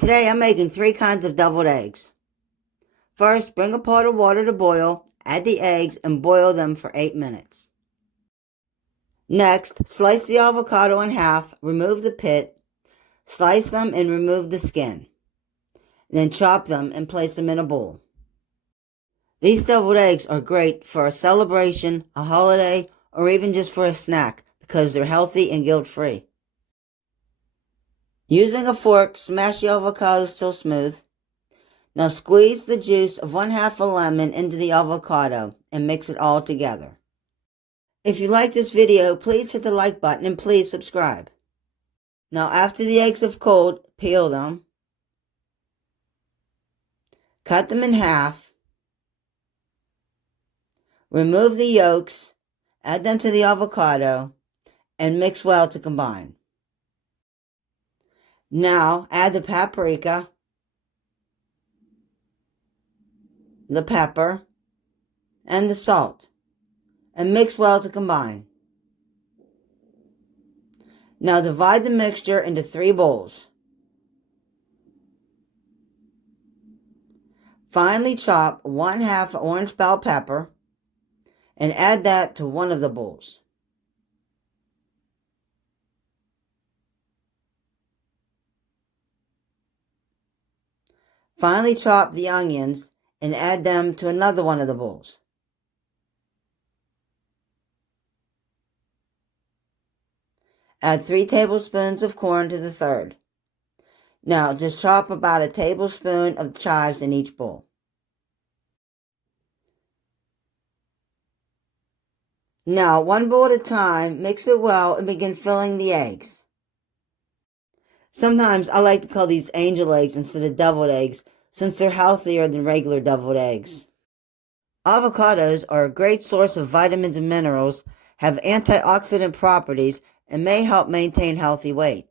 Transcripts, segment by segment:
Today I'm making 3 kinds of deviled eggs. First, bring a pot of water to boil, add the eggs, and boil them for 8 minutes. Next, slice the avocado in half, remove the pit, slice them and remove the skin. Then chop them and place them in a bowl. These deviled eggs are great for a celebration, a holiday, or even just for a snack because they're healthy and guilt-free. Using a fork, smash the avocados till smooth. Now squeeze the juice of 1/2 a lemon into the avocado and mix it all together. If you like this video, please hit the like button and please subscribe. Now after the eggs have cooled, peel them. Cut them in half. Remove the yolks, add them to the avocado, and mix well to combine. Now add the paprika, the pepper, and the salt, and mix well to combine. Now divide the mixture into 3 bowls. Finely chop 1/2 orange bell pepper and add that to one of the bowls. Finely chop the onions and add them to another one of the bowls. Add 3 tablespoons of corn to the third. Now just chop about a tablespoon of chives in each bowl. Now, one bowl at a time, mix it well and begin filling the eggs. Sometimes I like to call these angel eggs instead of deviled eggs since they're healthier than regular deviled eggs. Avocados are a great source of vitamins and minerals, have antioxidant properties, and may help maintain healthy weight.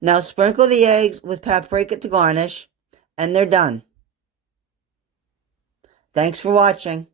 Now sprinkle the eggs with paprika to garnish, and they're done. Thanks for watching.